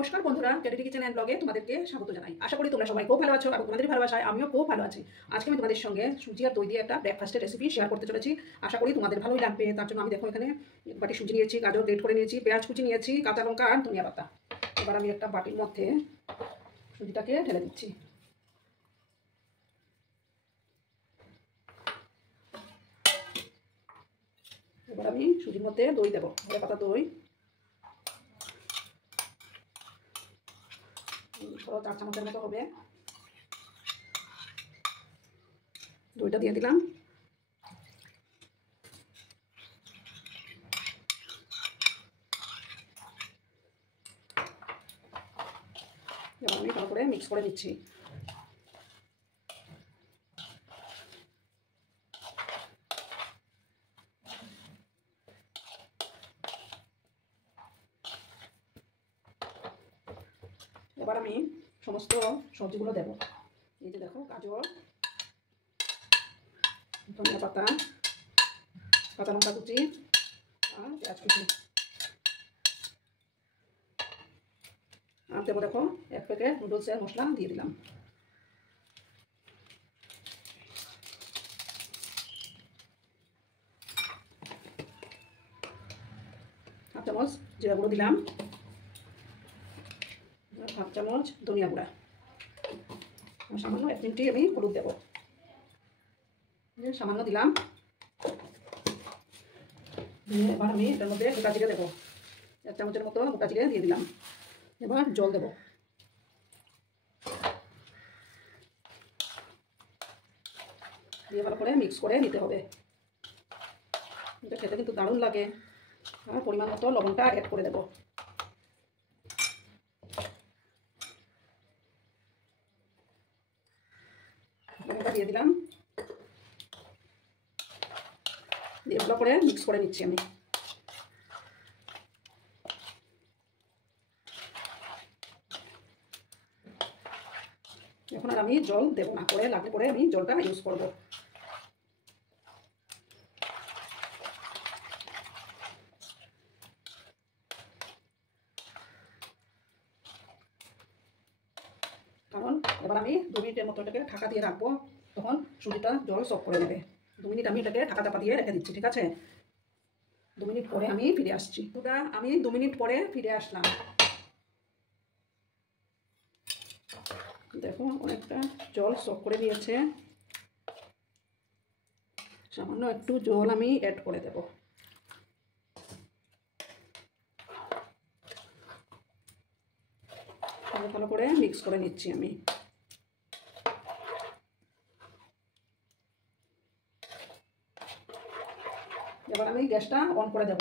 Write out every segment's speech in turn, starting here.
নমস্কার বন্ধুরা, ক্যাডেটি kitchen and ব্লগে তোমাদেরকে স্বাগত জানাই। আশা করি তোমরা সবাই খুব ভালো আছো এবং তোমাদের ভালোবাসায় আমিও খুব ভালো আছি। আজকে আমি তোমাদের সঙ্গে সুজি আর দই দিয়ে একটা ব্রেকফাস্টের রেসিপি শেয়ার করতে চলেছি। আশা করি তোমাদের ভালোই লাগবে। তার জন্য আমি দেখো এখানে এক বাটি সুজি নিয়েছি, গাজর গ্রেট করে নিয়েছি, পেঁয়াজ কুচি নিয়েছি, কাঁচা লঙ্কা আর ধনিয়া পাতা। এবার আমি একটা বাটির মধ্যে সুজিটাকে ঢেলে দিচ্ছি। এবার আমি সুজির মধ্যে দই দেবো, ধনে পাতা দই, 4 চামচের মতো হবে। দইটা দিয়ে দিলাম। এবার আমি ভালো করে মিক্স করে দিচ্ছি। এবার আমি সমস্ত সবজিগুলো দেবো। এই যে দেখো, গাজর, ধনিয়া পাতা, কাঁচা লঙ্কা কুচি আর পেঁয়াজ কুচি। আর দেবো দেখো 1 প্যাকেট নুডলসের মশলা দিয়ে দিলাম। হাফ চামচ জিরা গুঁড়ো দিলাম, আর হাফ চামচ ধনিয়া গুঁড়া, সামান্য 1 চিমটি আমি হলুদ দেবো, সামান্য দিলাম। এবার আমি এটার মধ্যে গোটা জিরে দেবো, 1 চামচের মতো গোটা জিরে দিয়ে দিলাম। এবার জল দেবো, দিয়ে ভালো করে মিক্স করে নিতে হবে। এটা খেতে কিন্তু দারুণ লাগে। আর পরিমাণ মতো লবণটা অ্যাড করে দেবো। লবণটা দিয়ে দিলাম, দিয়ে ভালো করে মিক্স করে নিচ্ছি আমি। এখন আর আমি জল দেবো না, করে লাগলে পরে আমি জলটা ইউজ করবো। কারণ এবার আমি 2 মিনিটের মতো এটাকে ঢাকা দিয়ে রাখবো, তখন সুজিটা জল সক করে নেবে। 2 মিনিট আমি এটাকে ঢাকা চাপা দিয়ে রেখে দিচ্ছি, ঠিক আছে? 2 মিনিট পরে আমি ফিরে আসছি। আমি 2 মিনিট পরে ফিরে আসলাম। দেখো অনেকটা জল সক করে দিয়েছে। সামান্য একটু জল আমি অ্যাড করে দেব। ভালো করে মিক্স করে নিচ্ছি আমি। এবার আমি গ্যাসটা অন করে দেব।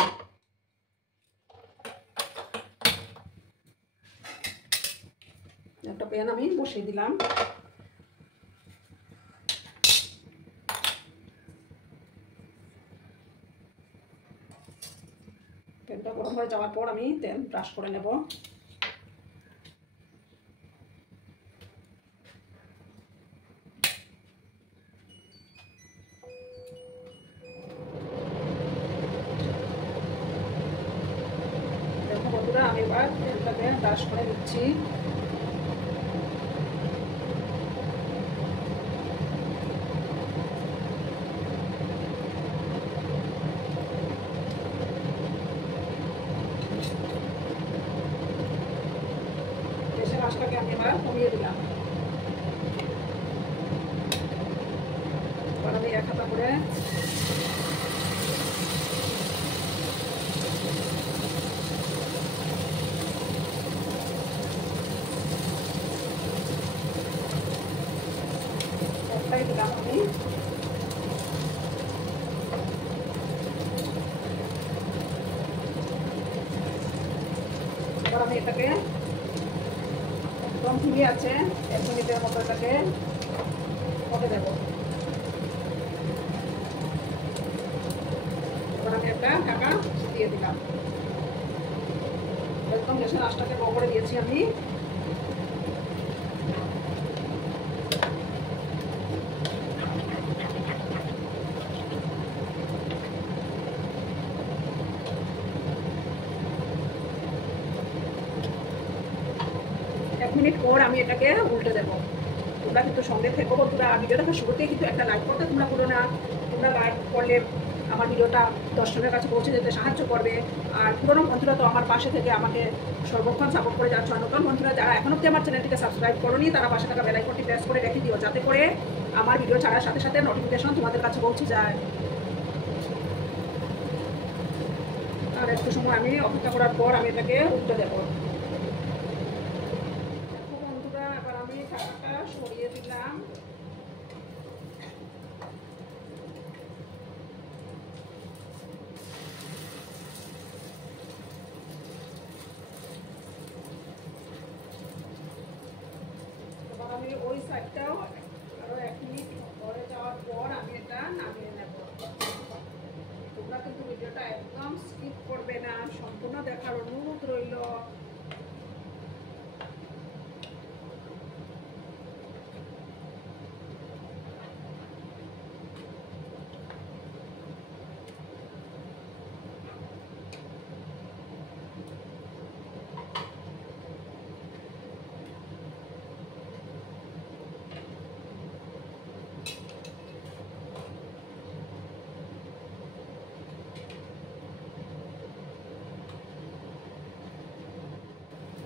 একটা প্যান আমি বসিয়ে দিলাম। তেলটা গরম হয়ে যাওয়ার পর আমি তেল ব্রাশ করে নেব। দেখো বন্ধুরা, আমি এবার তেলটাকে ব্রাশ করে দিচ্ছি। গ্যাসের আঁচটাকে আমি এবার কমিয়ে দিলাম। এবার আমি 1 হাতা করে একটাই দিলাম আমি। এবার আমি এটাকে একদম ধিমে আছে 1 মিনিটের মতো এটাকে হতে দেব। এবার আমি একটা ঢাকা দিয়ে দিলাম। একদম গ্যাসের আঁচটাকে লো করে দিয়েছি আমি। 1 মিনিট পর আমি এটাকে উল্টে দেবো। তোমরা কিন্তু সঙ্গে থেকো বন্ধুরা। ভিডিও দেখার শুরুতেই কিন্তু একটা লাইক করতে তোমরা ভুলো না। তোমরা লাইক করলে আমার ভিডিওটা 10 জনের কাছে পৌঁছে যেতে সাহায্য করবে। আর পুরনো বন্ধুরা তো আমার পাশে থেকে আমাকে সর্বক্ষণ সাপোর্ট করে যাচ্ছ। আর নতুন বন্ধুরা যারা এখনো অব্দি আমার চ্যানেলটিকে সাবস্ক্রাইব করোনি তারা পাশে থাকা বেল আইকনটি প্রেস করে রেখে দিও, যাতে করে আমার ভিডিও ছাড়ার সাথে সাথে নোটিফিকেশন তোমাদের কাছে পৌঁছে যায়। আর একটু সময় আমি অপেক্ষা করার পর আমি এটাকে উল্টে দেবো। দেখো বন্ধুরা, এবার আমি ঢাকাটা সরিয়ে দিলাম। এবার আমি ওই সাইডটাও আরো 1 মিনিট পরে যাওয়ার পর আমি এটা নামিয়ে নেব। তোমরা কিন্তু ভিডিওটা একদম স্কিপ করবে না, সম্পূর্ণ দেখার অনুরোধ রইল।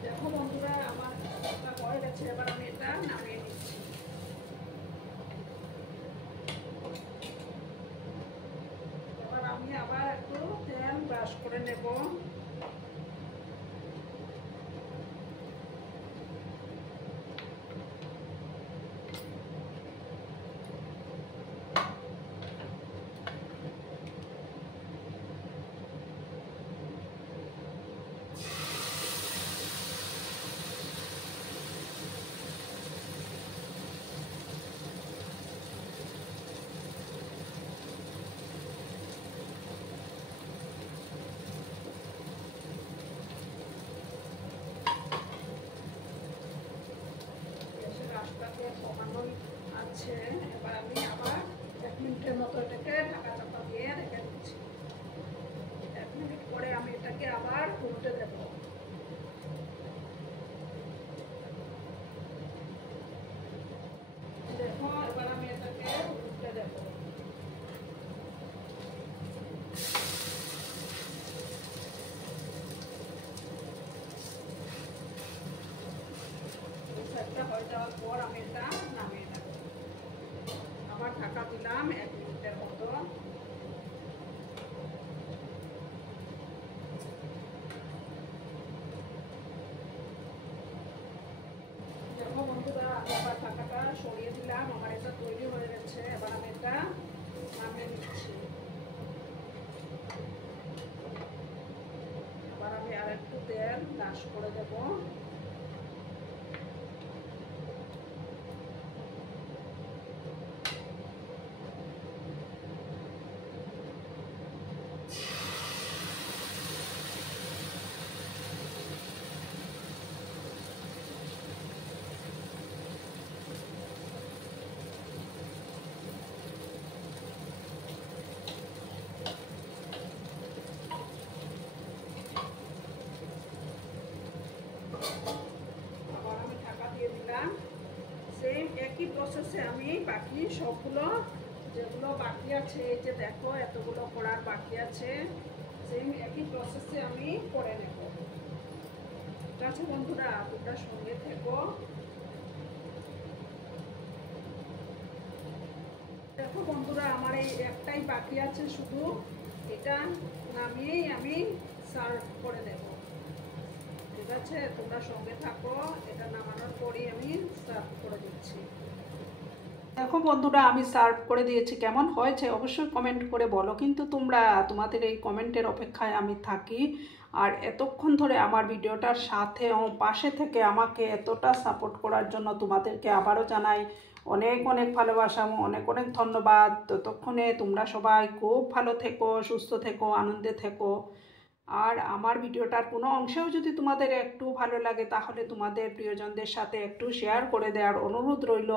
দেখো বন্ধুরা, আমার হয়ে গেছে। এবার আমি এটা নামিয়ে নিচ্ছি। এবার আমি আবার একটু তেল ব্রাশ করে নেব। কমানোই আছে। এবার আমি আবার 1 মিনিটের মতো এটাকে ঢাকা চাপা দিয়ে রেখে দিচ্ছি। 1 মিনিট পরে আমি এটাকে আবার উল্টে দেব। দেখো, এবার আমি এটাকে উল্টে দেব। হয়ে যাওয়ার পর আমি এটা নামিয়ে নেব। আবার ঢাকা দিলাম 1 মিনিটের মতো। দেখো বন্ধুরা, আবার ঢাকাটা সরিয়ে দিলাম। আমার এটা তৈরি হয়ে গেছে। এবার আমি এটা নামিয়ে নিচ্ছি। এবার আমি আর একটু তেল ব্রাশ করে দেবো। আবার আমি ঢাকা দিয়ে দিলাম। সেম একই প্রসেসে আমি বাকি সবগুলো যেগুলো বাকি আছে, এই যে দেখো এতগুলো করার বাকি আছে, সেম একই প্রসেসে আমি করে নেব। ঠিক আছে বন্ধুরা, তোমরা সঙ্গে থেকো। দেখো বন্ধুরা, আমার এই একটাই বাকি আছে, শুধু এটা নামিয়েই আমি সার্ভ করে দেব। ঠিক আছে, তোমরা সঙ্গে থাকো। এটা নামানোর পরই আমি সার্ভ করে দিচ্ছি। দেখো বন্ধুরা, আমি সার্ভ করে দিয়েছি। কেমন হয়েছে অবশ্যই কমেন্ট করে বলো। কিন্তু তোমরা তোমাদের এই কমেন্টের অপেক্ষায় আমি থাকি। আর এতক্ষণ ধরে আমার ভিডিওটার সাথে পাশে থেকে আমাকে এতটা সাপোর্ট করার জন্য তোমাদেরকে আবারও জানাই অনেক অনেক ভালোবাসা, অনেক অনেক ধন্যবাদ। ততক্ষণে তোমরা সবাই খুব ভালো থেকো, সুস্থ থেকো, আনন্দে থেকো। আর আমার ভিডিওটার কোনো অংশেও যদি তোমাদের একটু ভালো লাগে তাহলে তোমাদের প্রিয়জনদের সাথে একটু শেয়ার করে দেওয়ার অনুরোধ রইল।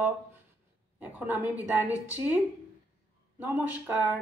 এখন আমি বিদায় নিচ্ছি। নমস্কার।